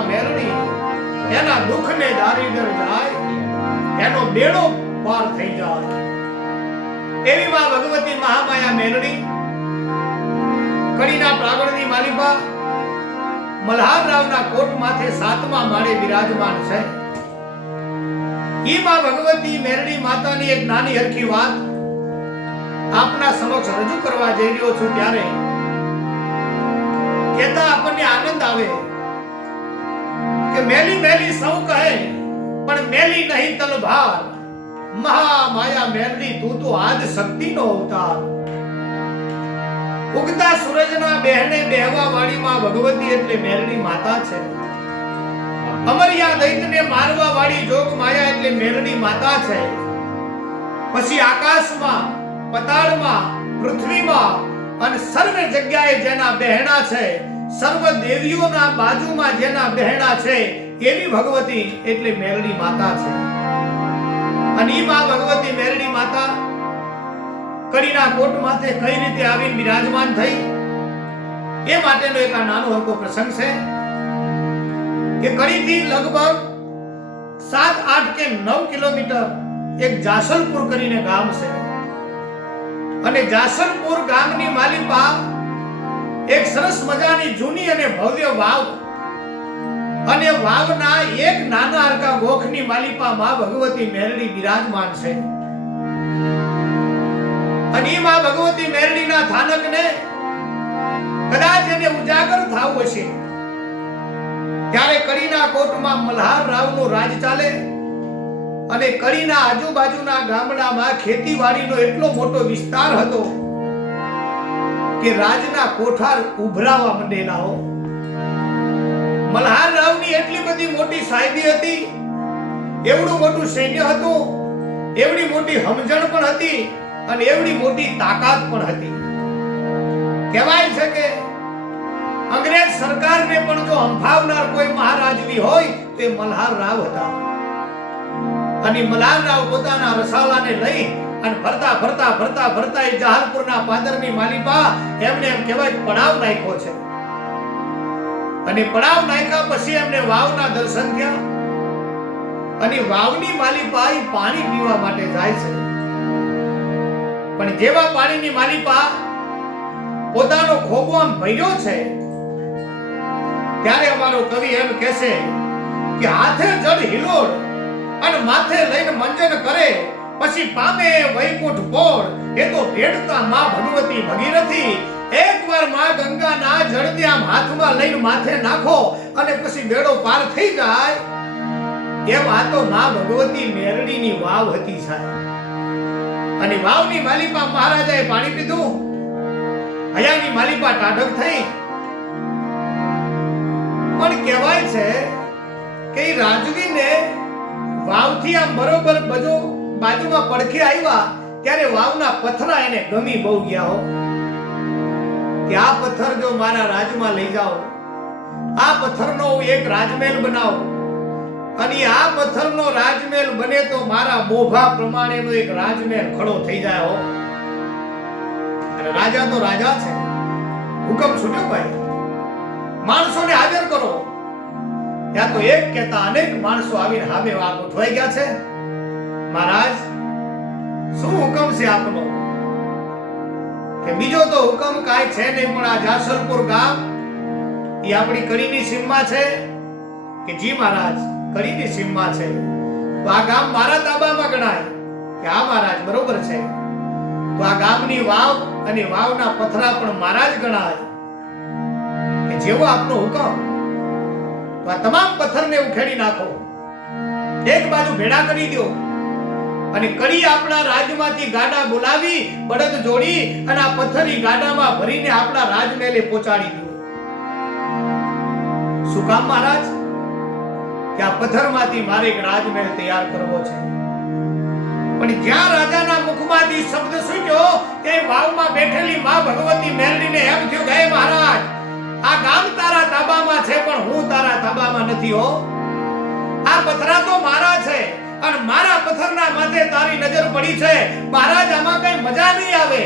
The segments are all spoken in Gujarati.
માં મેલડી એના દુઃખને દારીદર જાય, એનો બેડો પાર થઈ જાય એવી માં ભગવતી મહામાયા મેલડી કડીના પ્રાગણની માલિકા મલ્હારરાવના કોટ માથે 7મા માળે બિરાજમાન છે. ઈ માં ભગવતી મેલડી માતાની એક નાની હરખી વાત આપના સમક્ષ રજૂ કરવા જઈ રહ્યો છું. ત્યારે કેતા આપણને આનંદ આવે કે મેલી મેલી સૌ કહે પણ મેલી નહીં તલભાર, મહામાયા મેલડી તું તો આદ શક્તિનો અવતાર. ઉગતા સૂરજના બહેને બેહવા વાળી માં ભગવતી એટલે મેલડી માતા છે. અમરિયા દૈત્યને મારવા વાળી જોગ માયા એટલે મેલડી માતા છે. પછી આકાશમાં, પતાળમાં, પૃથ્વીમાં અને સર્વ જગ્યાએ જેના બહેણા છે, સર્વ દેવીઓના બાજુમાં જેના બહેણા છે એવી ભગવતી એટલે મેલડી માતા છે. અને ઈ માં ભગવતી મેલડી માતા કડીના કોટ માથે કઈ રીતે આવીને બિરાજમાન થઈ એ માટેનો એક નાનો હરકો પ્રસંગ છે કે કડીથી લગભગ 7, 8 કે 9 કિલોમીટર એક જાસલપુર કરીને ગામ છે. અને જાસલપુર ગામની માલિપા એક સરસ મજાની જૂની અને ભવ્ય વાવ, અને વાવના એક નાના હરકા ગોખની માલિપા માં ભગવતી મેલડી બિરાજમાન છે. અને માં ભગવતી મેલડીના થાનકને કદાચ એને ઉજાગર થાવું હશે ત્યારે કડીના કોટમાં મલ્હારરાવનો રાજ ચાલે, અને કડીના આજુબાજુના ગામડામાં ખેતીવાડીનો એટલો મોટો વિસ્તાર હતો કે રાજના કોઠાર ઉભરાવા માંડેલા હો. મલ્હારરાવની એટલી બધી મોટી સાહેબી હતી, એવડું મોટું સૈન્ય હતું, એવડી મોટી સમજણ પણ હતી અને એવડી મોટી તાકાત પણ હતી. કહેવાય છે કે અંગ્રેજ સરકારને પણ જો હંફાવનાર કોઈ મહારાજવી હોય તો એ મલ્હારરાવ હતા. અને મલ્હારરાવ પોતાના રસાલાને લઈ અને ફરતા ફરતા ફરતા ફરતા એ જહાલપુરના પાદરની માલિપા એમને એમ કહેવાય પડાવ નાખ્યો છે. અને પડાવ નાખ્યા પછી એમને વાવના દર્શન થયા. અને વાવની માલિપા એ પાણી પીવા માટે જાય છે. પણ જેવા પાણીની માલિપા પોતાનો ખોબો આમ ભર્યો છે ત્યારે અમારો કવિ એમ કહેશે કે હાથે જળ હિલોળ અને માથે લઈને મંજન કરે, પછી પામે વૈકુંઠ પોળ. એ તો ભેટતા માં ભગવતી ભગીરથી. એકવાર માં ગંગાના જળને આમ હાથમાં લઈને માથે નાખો અને પછી બેડો પાર થઈ જાય. એમ આ તો માં ભગવતી મેલડીની વાવ હતી સાહેબ. અને વાવની માલિપા મહારાજાએ પાણી પીધું, હયાની માલિપા ટાઢક થઈ. પણ કહેવાય છે કે એ રાજવીને વાવથી આમ બરોબર બાજુમાં પડખે આવ્યા ત્યારે વાવના પથરા એને ગમી બહુ ગયા હો કે આ પથ્થર જો મારા રાજમાં લઈ જાઓ, આ પથ્થરનો એક રાજમહેલ બનાવો, અને આ પથ્થરનો રાજમહેલ બને તો મારા મોભા પ્રમાણેનો એક રાજમહેલ ખડો થઈ જાય હો. અને રાજા તો રાજા છે, હુકમ છૂટ્યો ભાઈ, માણસોને હાજર કરો. ત્યાં તો એક કહેતા અનેક માણસો આવીને હામે આ ગોઠવાઈ ગયા છે. મહારાજ શું હુકમ છે આપનો? કે બીજો તો હુકમ કાંઈ છે નહીં, પણ આ જાસલપુર ગામ એ આપણી કડીની સીમમાં છે. કે જી મહારાજ, કડીની સીમમાં છે તો આ ગામ મારા તાબામાં ગણાય. કે હા મહારાજ બરોબર છે, તો આ ગામની વાવ અને વાવના પથરા પણ મારા જ ગણાય. કે જેવો આપનો હુકમ, તો આ તમામ પથ્થરને ઉખેડી નાખો, એક બાજુ ભેડા કરી દો, અને કડી આપણા રાજમાંથી ગાડા બોલાવી બળદ જોડી અને આ પથ્થરની ગાડામાં ભરીને આપણા રાજમહેલે પહોંચાડી દો. શું કામ મહારાજ? કે આ પથ્થરમાંથી મારે એક રાજમહેલ તૈયાર કરવો છે. પણ જ્યાં રાજાના મુખમાંથી શબ્દ છૂટ્યો તે વાવમાં બેઠેલી માં ભગવતી મેલડીને એમ થયું કે મહારાજ, આ ગામ તારા તાબામાં છે પણ હું તારા તાબામાં નથી હો. આ પથરા તો મારા છે અને મારા પથ્થરના માથે તારી નજર પડી છે. મહારાજ આમાં કઈ મજા નહીં આવે,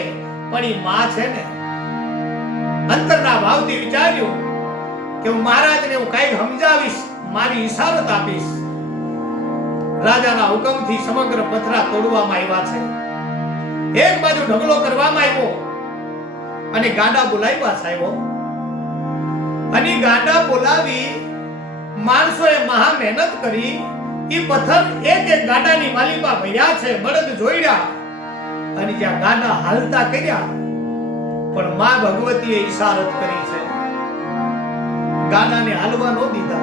પણ ઈ માં છે ને, અંતરના ભાવથી વિચાર્યું કે હું મહારાજને હું કઈ સમજાવીશ મારી ઈશારત આપીશ. રાજાના હુકમથી સમગ્ર પથરા તોડવામાં આવ્યા છે. એક બાજુ ઢગલો કરવામાં આવ્યો અને ગાડા બોલાવ્યા સાહેબો. અને ગાડા બોલાવી માણસોએ મહા મહેનત કરી. ઈ પથ્થર એક એક ગાડાની માલિપા ભર્યા છે. બળદ જોડ્યા અને જ્યાં ગાડા હાલતા કર્યા, પણ માં ભગવતીએ ઈશારત કરી છે. ગાડાને હાલવા ન દીધા.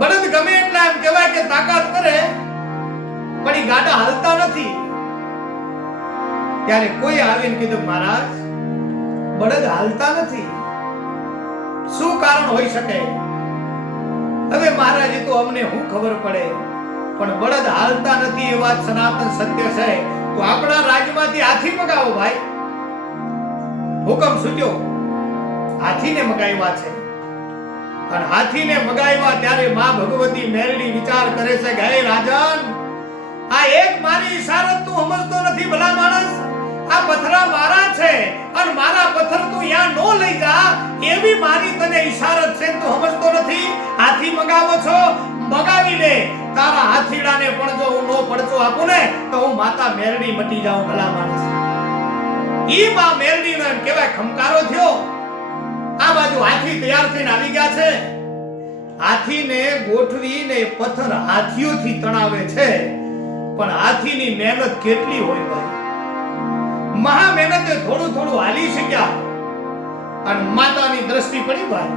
બળદ ગમે એટલા એમ કહેવાય કે તાકાત કરે, પણ ઈ ગાડા હાલતા નથી. ત્યારે કોઈ આવીને કીધું, મહારાજ બળદ હાલતા નથી, શું કારણ હોઈ શકે? હવે મહારાજ તો અમને શું ખબર પડે, પણ બળદ હાલતા નથી એ વાત સનાતન સત્ય છે. તો આપણા રાજ્યમાંથી હાથી મગાવો ભાઈ. હુકમ સૂટ્યો, હાથીને મગાવ્યા છે. અને હાથીને મગાવ્યા ત્યારે માં ભગવતી મેરડી વિચાર કરે છે કે હે રાજન, આ એક મારી ઈશારત તું સમજતો નથી ભલા માણસ. આ પથરા મારા છે અને મારા પથ્થર તું યા નો લઈ જા એવી મારી તને ઈશારત છે, તું સમજતો નથી. હાથી મગાવો છો, મગાવી લે. તારા હાથીડાને પણ જો હું નો પડતો આપું ને તો હું માતા મેરડી મટી જાઉં ભલા માણસ. ઈ માં મેરડીનો એમ કહેવાય ખમકારો થયો. આ બાજુ હાથી તૈયાર થઈને આવી ગયા છે. હાથીને ગોઠવીને પથ્થર હાથીઓથી તણાવે છે, પણ હાથીની મહેનત કેટલી હોય ભાઈ. મહા મહેનતે થોડું થોડું હાલી શક્યા. અને માતાની દ્રષ્ટિ પડી ભાઈ.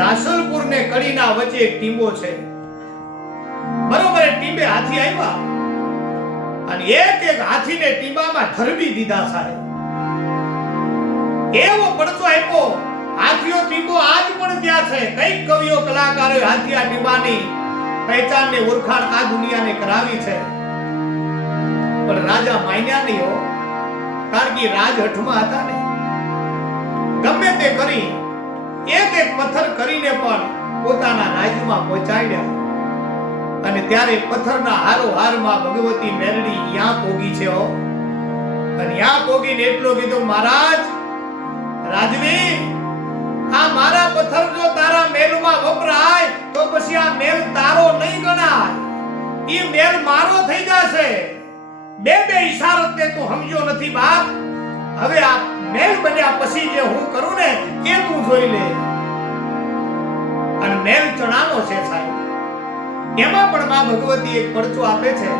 જાસલપુર ને કડીના વચ્ચે એક ટીંબો છે. બરોબર, ટીંબે હાથી આવ્યા અને એક એક હાથીને ટીંબામાં ધરવી દીધા સાહેબ. એવો પડતો આપ્યો. હાથીઓ ટીંબો આજ પણ ત્યાં છે. કઈક કવિઓ કલાકારોએ હાથીયા ટીંબાની પહેચાન ને ઓળખાણ આ દુનિયાને કરાવી છે. પણ રાજા માન્યા નહીં હો, કારણ કે રાજ હઠમાં હતા ને. ગમે તે કરી એક એક પથ્થર કરીને પણ પોતાના રાજ્યમાં પહોંચાડ્યા. અને ત્યારે પથ્થરના હારોહારમાં ભગવતી મેરડી યાં પોગી છે હો. અને યાં પોગીને એટલો કીધું, મહારાજ રાજવી, આ મારા પથ્થર જો તારા મહેલમાં વપરાય તો પછી આ મહેલ તારો નહીં ગણાય, ઈ મહેલ મારો થઈ જશે. બે બે ઈશારતને તું સમજ્યો નથી બાપ. હવે આ મહેલ બન્યા પછી જે હું કરું ને એ તું જોઈ લે. અને મહેલ ચણાનો છે સાહેબ. એમાં પણ માં ભગવતી એક પડચો આપે છે,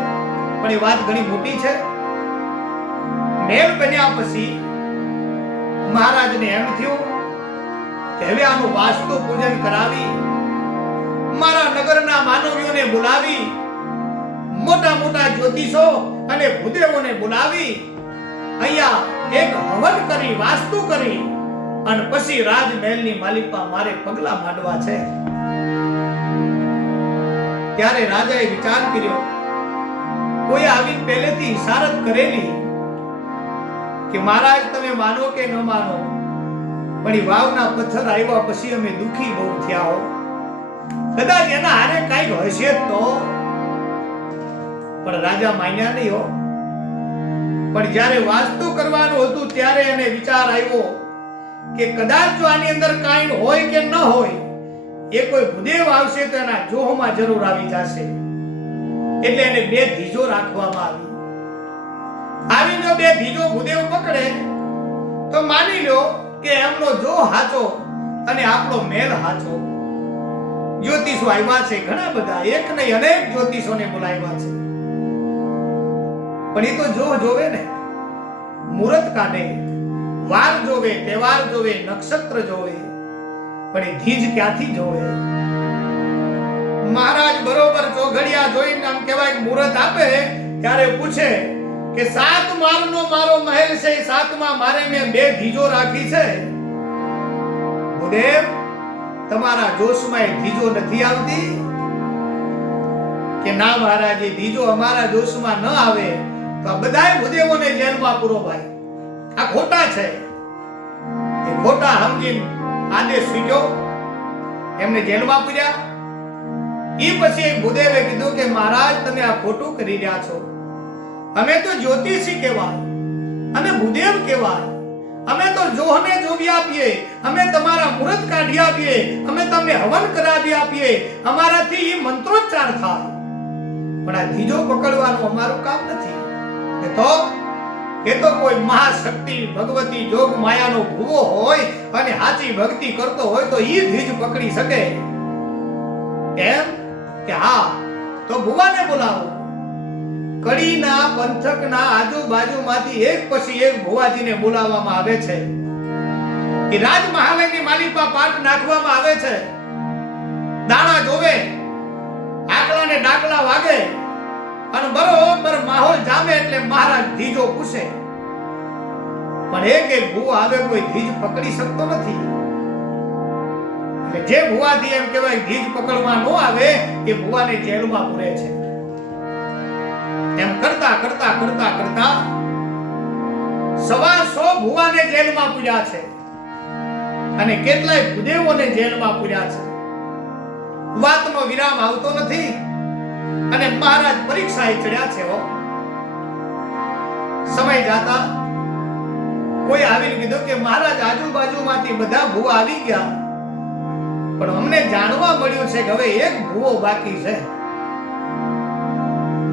પણ એ વાત ઘણી મોટી છે. મહેલ બન્યા પછી મહારાજને એમ થયું કે હવે આનું વાસ્તુ પૂજન કરાવી, મારા નગરના માનવીઓને બોલાવી, મોટા મોટા જ્યોતિષો અને ભૂદેવોને બોલાવી અહીંયા એક હવન કરી, વાસ્તુ કરી અને પછી રાજમહેલની માલિકા મારે પગલા માંડવા છે. ત્યારે રાજાએ વિચાર કર્યો, કોઈ આવી પહેલેથી ઈશારત કરેલી કે મહારાજ તમે માનો કે ન માનો, પણ એ વાવના પથ્થર આવ્યા પછી અમે દુખી બહુ થયા હો. કદાચ એના હારે કઈક હશે તો. પણ રાજા માન્યા નહીં હો. પણ જ્યારે વાસ્તુ કરવાનું હતું ત્યારે એને વિચાર આવ્યો કે કદાચ જો આની અંદર કાંઈ હોય કે ન હોય, એ કોઈ ભૂદેવ આવશે તો એના જોહમાં જરૂર આવી જશે. એટલે એને બે ધીજો રાખવામાં આવી. આવી જો બે ધીજો ભૂદેવ પકડે તો માની લો કે એમનો જો હાચો અને આપણો મેલ હાચો. જ્યોતિષો આવ્યા છે ઘણા બધા, એક નહીં અનેક જ્યોતિષોને બોલાવ્યા છે. પણ એ તો જો જોવે ને, મુહૂર્ત કાઢે, વાર જોવે, તહેવાર જોવે, નક્ષત્ર જોવે, પણ એ ધીજ ક્યાંથી જોવે? મહારાજ બરોબર ચોઘડિયા જોઈને આમ કહેવાય મુહૂર્ત આપે ત્યારે પૂછે કે 7 માળનો મારો મહેલ છે, 7મા મારે મેં બે ધીજો રાખી છે. ભૂદેવ તમારા જોશમાં એ ધીજો નથી આવતી? કે ના મહારાજ, એ ધીજો અમારા જોશમાં ન આવે તો આ બધાય ભૂદેવોને જેલમાં પૂરો ભાઈ. આ ખોટા છે. એ ખોટા સમજીને આદેશ સ્વીક્યો, એમને જેલમાં પૂર્યા. ઈ પછી એક ભૂદેવે કીધું કે મહારાજ તમે આ ખોટું કરી રહ્યા છો. અમે તો જ્યોતિષી કહેવાય, અમે ભૂદેવ કહેવાય, અમે તો જોહને જોવી આપીએ, અમે તમારા મુહૂર્ત કાઢી આપીએ, અમે તમને હવન કરાવી આપીએ, અમારાથી ઈ મંત્રોચ્ચાર થાય, પણ આ ધીજો પકડવાનું અમારું કામ નથી. એ તો કોઈ મહાશક્તિ ભગવતી જોગ માયાનો ભૂવો હોય અને સાચી ભક્તિ કરતો હોય તો ઈ ધીજ પકડી શકે. એમ કે હા, તો ભુવાને બોલાવો. કડીના પંથકના આજુબાજુમાંથી એક પછી એક ભુવાજીને બોલાવવામાં આવે છે. એ રાજ મહાલયની માલિકા પાટ નાખવામાં આવે છે. દાણા જોવે, આકડા ને ડાકલા વાગે અને બરોબર માહોલ જામે એટલે મહારાજ ધીજો પૂછે. પણ એક ભુવો આવે, કોઈ ધીજ પકડી શકતો નથી. જે ભુવાથી એમ કહેવાય ધીજ પકડવા ન આવે એ ભુવાને જેલમાં પૂરે છે. એમ કરતા કરતા કરતા કરતા 100 ભુવાને જેલમાં પૂર્યા છે અને કેટલાય ભૂદેવોને જેલમાં પૂર્યા છે. વાતનો વિરામ આવતો નથી અને મહારાજ પરીક્ષાએ ચડ્યા છે. સમય જાતા કોઈ આવીને કીધું કે મહારાજ આજુબાજુમાંથી બધા ભુવા આવી ગયા, પણ અમને જાણવા મળ્યું છે કે હવે એક ભુવો બાકી છે.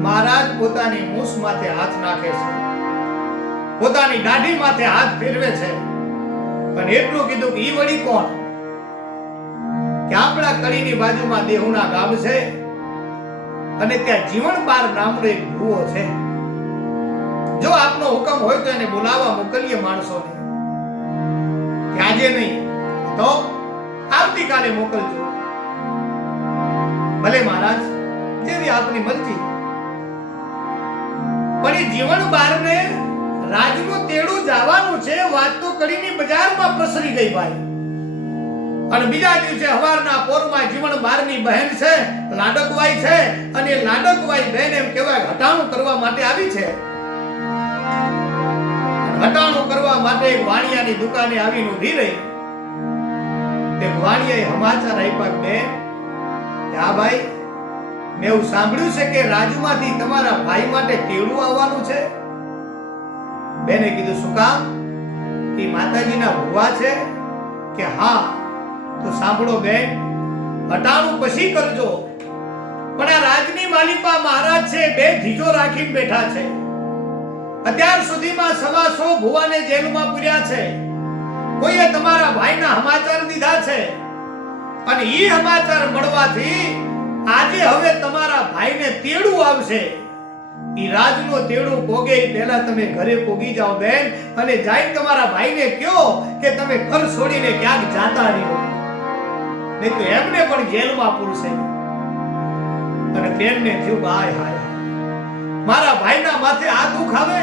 મહારાજ પોતાની મૂછ માથે હાથ નાખે છે, પોતાની દાઢી માથે હાથ ફેરવે છે, પણ એટલું કીધું કે ઈ વળી કોણ? કે આપણા કડીની બાજુમાં દેહુના ગામ છે અને ત્યાં જીવણબાર નામનો એક ભુવો છે. જો આપનો હુકમ હોય તો એને બોલાવવા મોકલીએ માણસોને. આજે નહીં તો આવતીકાલે મોકલજો. ભલે મહારાજ, જેવી આપની મરજી. પણ એ જીવણબારને રાજનું તેડું જવાનું છે. વાત તો કડીની બજારમાં પ્રસરી ગઈ ભાઈ. અને બીજા દિવસે હવારના પોરમાં જીવણબારની બહેન છે, લાડકવાઈ છે, અને લાડકવાઈ બહેન એમ કહેવાય હટાણું કરવા માટે આવી છે. હટાણું કરવા માટે એક વાણિયાની દુકાને આવીને ઊભી રહી. તે વાણિયાએ સમાચાર આપ્યા, બેન હા ભાઈ, મેં એવું સાંભળ્યું છે કે રાજુમાંથી તમારા ભાઈ માટે તેડું આવવાનું છે. બેને કીધું શું કામ? કે માતાજીના ભુવા છે. કે હા. તો સાંભળો બેન, હટાણું પછી કરજો, પણ આ રાજની માલિકા મહારાજ છે, બે ધીજો રાખીને બેઠા છે. અત્યાર સુધીમાં 100 ભુવાને જેલમાં પૂર્યા છે. કોઈએ તમારા ભાઈના સમાચાર દીધા છે અને ઈ સમાચાર મળવાથી આજે હવે તમારા ભાઈને તેડું આવશે. ઈ રાજનો તેડું પોગે પહેલા તમે ઘરે પોગી જાઓ બેન, અને જઈને તમારા ભાઈને કહો કે તમે ઘર છોડીને ક્યાંક જાતા રહો, નહીં તો એમને પણ જેલમાં પૂરશે. અને બેનને થયું હાય હાય, મારા ભાઈના માથે આ દુઃખ આવે,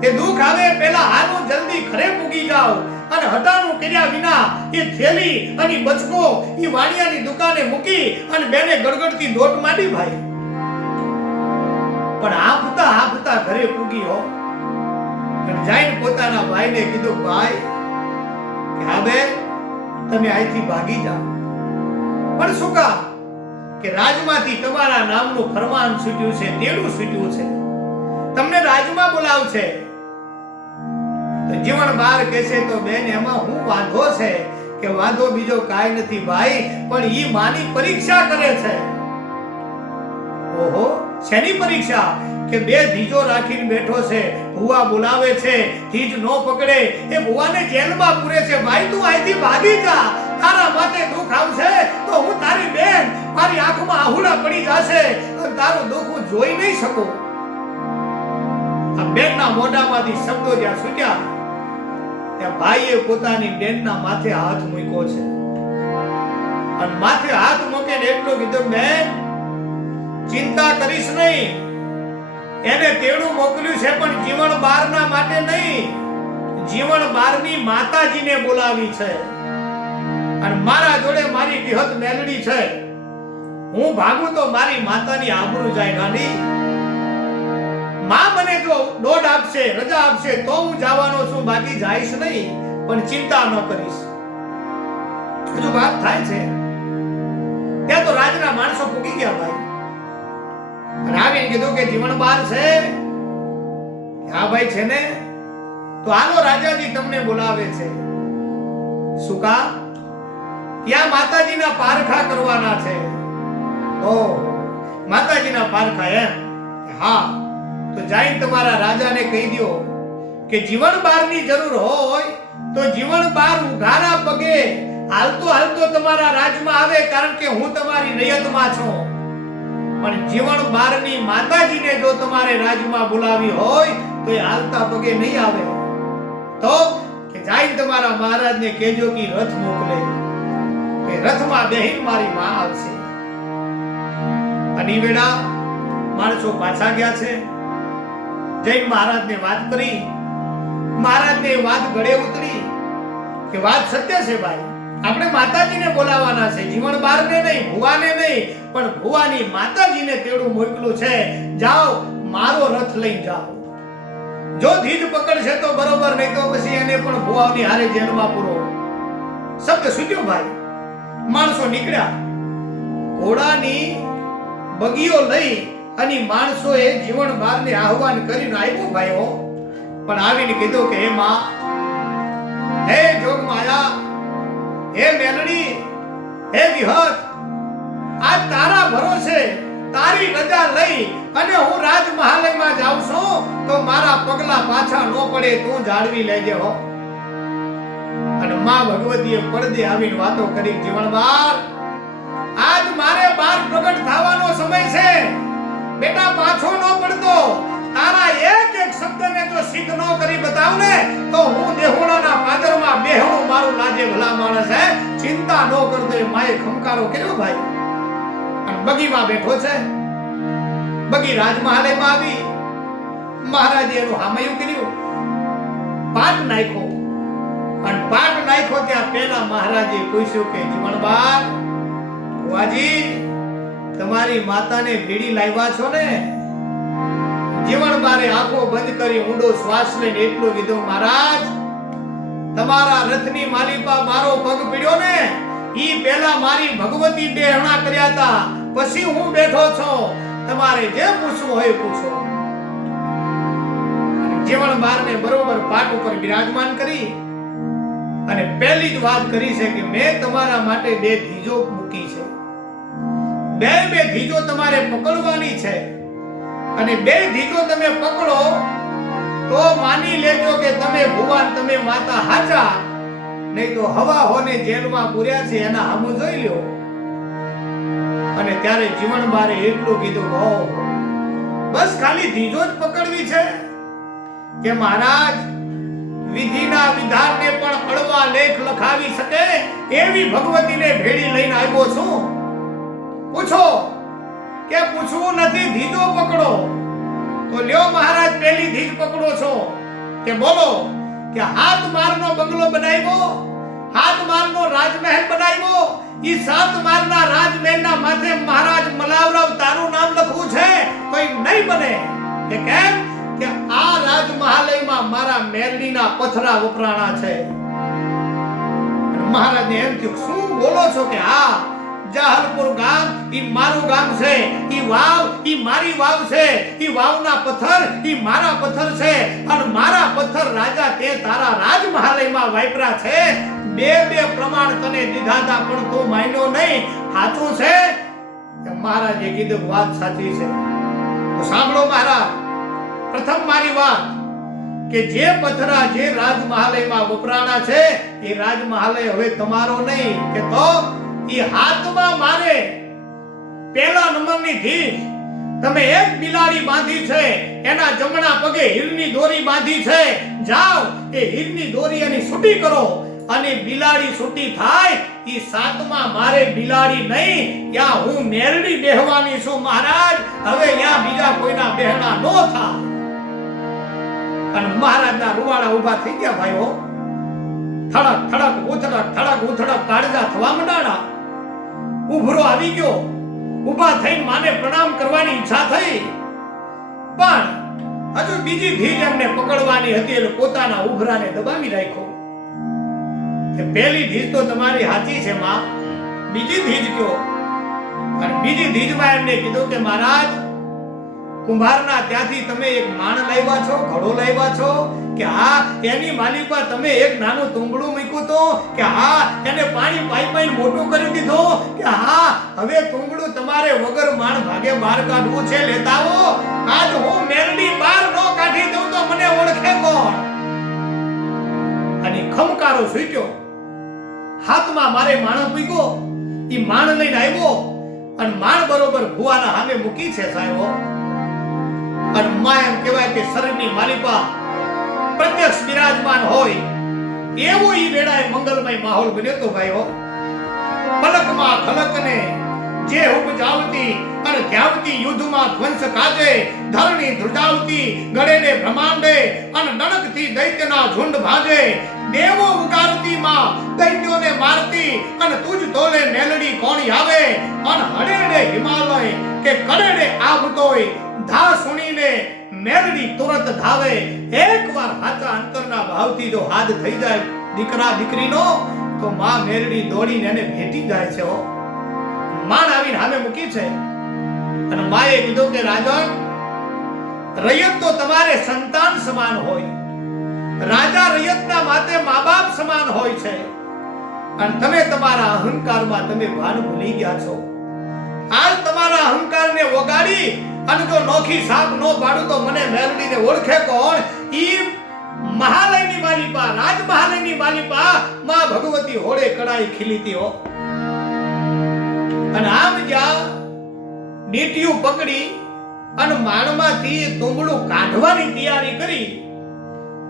તે દુઃખ આવે પહેલા આનું જલ્દી ઘરે પૂગી જાઓ અને હટાણું કર્યા વિના એ થેલી અને બચકો ઈ વાણિયાની દુકાને મૂકી અને બેને ગડગડતી દોટ માંડી ભાઈ. પણ આફતા ઘરે પૂગી હો અને જઈને પોતાના ભાઈને કીધું, ભાઈ હા બેન, તમે અહીંથી ભાગી જાઓ. પણ શું કામ? કે રાજમાંથી તમારા નામનું ફરમાન છૂટ્યું છે, તેડું છૂટ્યું છે, તમને રાજમાં બોલાવશે. તો જીવણબાર કહે છે, તો બેન એમાં હું વાંધો છે? કે વાંધો બીજો કાંઈ નથી ભાઈ, પણ ઈ માની પરીક્ષા કરે છે. ઓહો, શેની પરીક્ષા? કે બે ધીજો રાખીને બેઠો છે, ભુવા બોલાવે છે, ધીજ નો પકડે એ ભુવાને જેલમાં પૂરે છે. ભાઈ તું અહીંથી ભાગી જા, તારા માથે દુઃખ આવશે તો હું તારી બેન, મારી આંખમાં આહુડા પડી જશે અને તારું દુઃખ હું જોઈ નહીં શકું. આ બેનના મોઢામાંથી શબ્દો જ્યાં છૂટ્યા ત્યાં ભાઈએ પોતાની બેનના માથે હાથ મૂક્યો છે અને માથે હાથ મૂકીને એટલું કીધું, બેન ચિંતા કરીશ નહીં, એને તેડું મોકલ્યું છે પણ જીવણબારના માટે નહીં, જીવણબારની માતાજીને બોલાવી છે. અને મારા જોડે મારી વિહત મેલડી છે, હું ભાગું તો મારી માતાની આબરૂ જાય ગાડી. માં મને જો દોડ આપશે, રજા આપશે તો હું જવાનો છું, બાકી જઈશ નહીં. પણ ચિંતા ન કરીશ. જો વાત થાય છે ત્યાં તો રાજના માણસો પૂગી ગયા ભાઈ. અને આવીને કીધું કે જીવણબાર છે? હા ભાઈ છે ને. તો હાલો રાજાજી તમને બોલાવે છે. શું કામ? ત્યાં માતાજીના પારખા કરવાના છે. ઓહ, માતાજીના પારખા એમ? હા, તો જઈને તમારા રાજાને કહી દો કે જીવન બારની જરૂર હોય તો જીવન બાર ઉઘાડા પગે હાલતો હાલતો તમારા રાજમાં આવે, કારણ કે હું તમારી નિયતમાં છું. પણ જીવન બારની માતાજીને જો તમારે રાજમાં બોલાવી હોય તો એ હાલતા પગે નહીં આવે. તો કે જઈને તમારા મહારાજને કહેજો કે રથ મોકલે, કે રથમાં બેહીને મારી માં આવશે. અને વેળા માણસો પાછા ગયા છે. જૈન મહારાજને વાત કરી. મહારાજને વાત ગળે ઉતરી કે વાત સત્ય છે ભાઈ, આપણે માતાજીને બોલાવાના છે, જીવન બારને નહીં, ભુવાને નહીં, પણ ભુવાની માતાજીને તેડું મોકલું છે. જાઓ, મારો રથ લઈને જાઓ. જો ધીજ પકડશે તો બરોબર, નહીં તો પછી એને પણ ભુવાની હારે જેલમાં પૂરો. શબ્દ સૂટ્યો ભાઈ. માણસો નીકળ્યા. ઘોડાની બગીઓ લઈ અને માણસોએ જીવન બારને આહવાન કરીને આવ્યો ભાઈઓ. પણ આવીને કીધું કે હે માં, હે જોગમાયા, હે મેલડી, હે વિહત, આ તારા ભરોસે તારી રજા લઈ અને હું રાજમહાલયમાં જાઉં છું, તો મારા પગલા પાછા ન પડે તું જાળવી લેજે હો. અને માં ભગવતીએ પડદે આવીને વાતો કરી, જીવન બાર, આજ મારે બાર પ્રગટ થવાનો સમય છે. બેટા પાછો ન પડતો. તારા એક એક શબ્દને જો સિદ્ધ ન કરી બતાવ ને તો હું દેહોણાના પાદરમાં બેહણું મારું લાજે ભલા માણસ હે. ચિંતા ન કરતો. એ માએ ખમકારો કર્યો ભાઈ. અને બગીમાં બેઠો છે. બગી રાજમહાલયમાં આવી. મહારાજે એનું હામયું કર્યું, પાટ નાખ્યો. અને પાટ નાખ્યો ત્યાં પહેલા મહારાજે પૂછ્યું કે જીવણબાર, ભુવાજી, તમારી માતાને ભેડી લાવ્યા છો ને? જીવણબારે આંખો બંધ કરી ઊંડો શ્વાસ લઈને એટલું કીધું, મહારાજ, તમારા રથની માલિપા મારો પગ પીડ્યો ને, ઈ પહેલા મારી ભગવતી બેહણા કર્યા હતા, પછી હું બેઠો છું. તમારે જે પૂછવું હોય પૂછો. જીવણબારને બરોબર પાટ ઉપર બિરાજમાન કરી અને પહેલી જ વાત કરી છે કે મેં તમારા માટે બે ધીજો મૂકી છે. બે ધીજો તમારે પકડવાની છે. અને બે ધીજો તમે પકડો તો માની લેજો કે તમે ભુવાન, તમે માતા હાચા. નહીં તો હવા હોને જેલમાં પૂર્યા છે એના હમુ જોઈ લ્યો. અને ત્યારે જીવણબારે એટલું કીધું, હો, બસ ખાલી ધીજો જ પકડવી છે કે મહારાજ, વિધિના વિધાનને પણ અળવા લેખ લખાવી શકે એવી ભગવતીને ભેડી લઈને આવ્યો છું. પૂછો કે પૂછવું નથી, ધીજો પકડો. તો લ્યો મહારાજ, પહેલી ધીજ પકડો છો કે બોલો કે હાથ મારનો બંગલો બનાવ્યો, હાથ મારનો રાજમહેલ બનાવ્યો, ઈ સાત મારના રાજમહેલના માથે મહારાજ મલાવરાવ તારું નામ લખવું છે તો ઈ નહીં બને. કે કેમ? કે આ રાજમહાલયમાં મારા મેલડીના પથરા વપરાણા છે. મહારાજને એમ થયું, શું બોલો છો? કે હા, જાહલપુર ગામ ઈ મારું ગામ છે, ઈ વાવ ઈ મારી વાવ છે, ઈ વાવના પથ્થર ઈ મારા પથ્થર છે, અને મારા પથ્થર રાજા તે તારા રાજમહાલયમાં વાપરા છે. બે પ્રમાણ તને દીધા હતા પણ તું માન્યો નહીં. સાચું છે? મહારાજે કીધું, વાત સાચી છે. તો સાંભળો મહારાજ, પ્રથમ મારી વાત કે જે પથરા જે રાજમહાલયમાં વપરાણા છે એ રાજમહાલય હવે તમારો નહીં. કે તો ઈ હાથમાં મારે પહેલા નંબરની ધીજ તમે એક બિલાડી બાંધી છે, એના જમણા પગે હીરની દોરી બાંધી છે. જાઓ, એ હીરની દોરી એની છૂટી કરો અને બિલાડી છૂટી થાય. ઈ સાતમાં મારે બિલાડી નહીં, ત્યાં હું મેરડી બેહવાની છું મહારાજ. હવે ત્યાં બીજા કોઈના બેહણા નો થાય. અને મહારાજના રૂવાડા ઊભા થઈ ગયા ભાઈઓ. થડક થડક ઉથડક થડક ઉથડક કાળજા થવા મંડાણા. ઉભરો આવી ગયો. ઊભા થઈને માને પ્રણામ કરવાની ઈચ્છા થઈ, પણ હજુ બીજી ધીજ એમને પકડવાની હતી એટલે પોતાના ઉભરાને દબાવી રાખ્યો. કે પહેલી ધીજ તો તમારી હાચી છે માં, બીજી ધીજ કયો? અને બીજી ધીજમાં એમને કીધું કે મહારાજ, કુંભારના ત્યાંથી તમે એક માણ લાવ્યા છો, ઘડો લાવ્યા છો કે હા એની માલિપા તમે એક નાનું તુંબડું મૂક્યું તો કે હા એને પાણી પાઈ પાઈ મોટું કરી દીધો કે હા હવે તુંબડું તમારે વગર માણ ભાગે બહાર કાઢવું છે, લેતા આવો. આજ હું મેરડી બહાર નો કાઢી દઉં તો મને ઓળખે કોણ? અને ખમકારો સૂક્યો, હાથમાં મારે માણ પૂગ્યો, ઈ માણ લઈને આવ્યો અને માણ બરોબર ભુવાના સામે મૂકી છે સાહેબો. અને માં એમ કહેવાય કે શરીરની માલિપા પ્રત્યક્ષ બિરાજમાન હોય એવો ઈ વેળાએ મંગલમય માહોલ બન્યો તો ભાઈઓ. પલકમાં ખલકને જે ઉપજાવતી અને ધ્યાવતી યુદ્ધમાં ધ્વંસ કાજે, ધરણી ધ્રુજાવતી ગળેને બ્રહ્માંડે અને નણકથી દૈત્યના ઝુંડ ભાજે, દેવો ઉગારતી માં દૈત્યોને મારતી અને તુજ તોલે મેલડી કોણ આવે, અને હડેડે હિમાલય કે કડેડે આવતોય ધા સુણીને મેલડી તુરત ધાવે. એકવાર હાચા અંતરના ભાવથી જો હાથ થઈ જાય દીકરા દીકરીનો તો માં મેલડી દોડીને એને ભેટી જાય છે. માન આવીને સામે મૂકી છે અને માએ કીધું કે રાજન, રૈયત તો તમારે સંતાન સમાન હોય, રાજા રૈયતના માથે મા-બાપ સમાન હોય છે, અને તમે તમારા અહંકારમાં તમે ભાન ભૂલી ગયા છો. આજ તમારા અહંકારને વગાડી અને જો નોખી સાપ નો પાડું તો મને મેલડીને ઓળખે કોણ? ઈ મહાલયની માલિપા, રાજ મહાલયની માલિપા માં ભગવતી હોળે કડાઈ ખીલીતી હો. અને આમ જ્યાં ડીટીયું પકડી અને માણમાંથી તુંબડું કાઢવાની તૈયારી કરી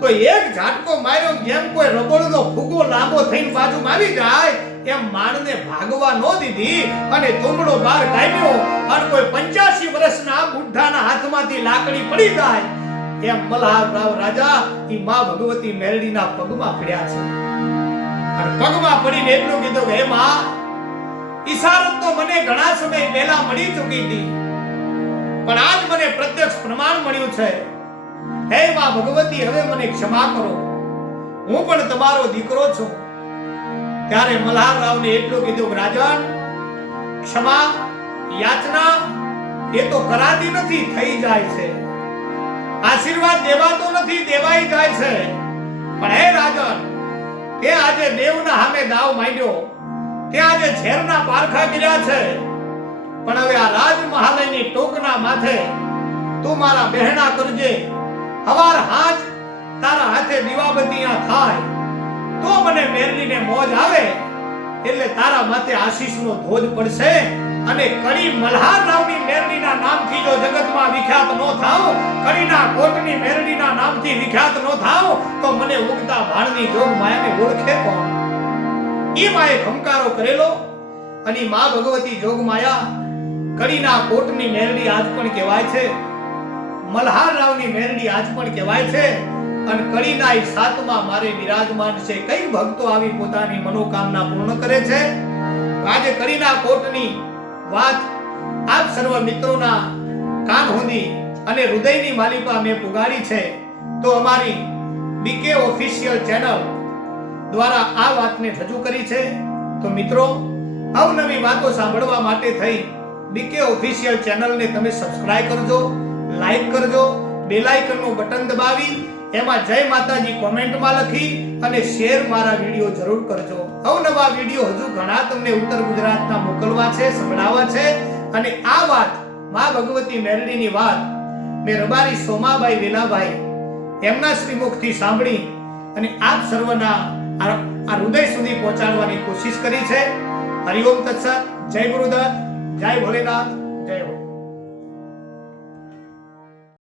તો એક ઝાટકો માર્યો, જેમ કોઈ રબડનો ફૂગો લાંબો થઈને બાજુમાં આવી જાય એમ માણને ભાગવા ન દીધી અને તુંબડો બહાર કાઢ્યો. અને કોઈ 85 વર્ષના બુઢાના હાથમાંથી લાકડી પડી જાય એમ મલ્હારરાવ રાજા ઈ માં ભગવતી મેલડીના પગમાં પડ્યા છે. અને પગમાં પડીને એટલું કીધું કે હે માં, ઈશારત તો મને ઘણા સમય પહેલા મળી ચૂકી હતી, પણ આજ મને પ્રત્યક્ષ પ્રમાણ મળ્યું છે. હે માં ભગવતી, હવે મને ક્ષમા કરો, હું પણ તમારો દીકરો છું. ત્યારે મલ્હારરાવને એટલું કીધું કે રાજન, ક્ષમા યાચના એ તો કરાતી નથી, થઈ જાય છે. આશીર્વાદ દેવાતો નથી, દેવાઈ જાય છે. પણ હે રાજન, તે આજે દેવના સામે દાવ માંડ્યો, તે આજે ઝેરના પારખા કર્યા છે, પણ હવે આ રાજ મહાલયની ટોકના માથે તું મારા બહેણા કરજે. હવાર હાજ તારા હાથે દીવાબત્તીયા થાય તો મને મેરડીને મોજ આવે, એટલે તારા માથે આશીષનો ધોધ પડશે. અને કડી મલ્હારરાવની મેરડીના નામથી જો જગતમાં વિખ્યાત નો થાવ, કડીના કોટની મેરડીના નામથી વિખ્યાત નો થાવ તો મને ઉગતા ભાણની જોગ માયાને ઓળખે કોણ? ઈ માએ ખમકારો કરેલો અને માં ભગવતી જોગ માયા કડીના કોટની મેરડી આજ પણ કહેવાય છે, મલ્હારરાવની મેરડી આજ પણ કહેવાય છે. અને કડીના ઈ સાતમાં મારે બિરાજમાન છે. કઈ ભક્તો આવી પોતાની મનોકામના પૂર્ણ કરે છે. આજે કડીના કોટની વાત આપ સર્વ મિત્રોના કાન સુધી અને હૃદયની માલિપા મેં પુગાડી છે. તો અમારી બીકે ઓફિશિયલ ચેનલ દ્વારા આ વાતને રજૂ કરી છે. તો મિત્રો, અવનવી વાતો સાંભળવા માટે થઈ બીકે ઓફિશિયલ ચેનલને તમે સબસ્ક્રાઇબ કરજો, લાઈક કરજો, બેલ આઇકનનું બટન દબાવી એમાં જય માતાજી કોમેન્ટમાં લખી અને શેર મારા વિડિયો જરૂર કરજો. અવનવા વિડિયો હજુ ઘણા તમને ઉત્તર ગુજરાતના મોકલવા છે, સંભળાવવા છે. અને આ વાત માં ભગવતી મેરડીની વાત મેં રબારી સોમાબાઈ વેલાભાઈ એમના શ્રીમુખથી સાંભળી અને આપ સર્વના આ હૃદય સુધી પહોંચાડવાની કોશિશ કરી છે. હરિઓમ તત્સત. જય ગુરુદત્ત, જય ભોલેનાથ, જય હો.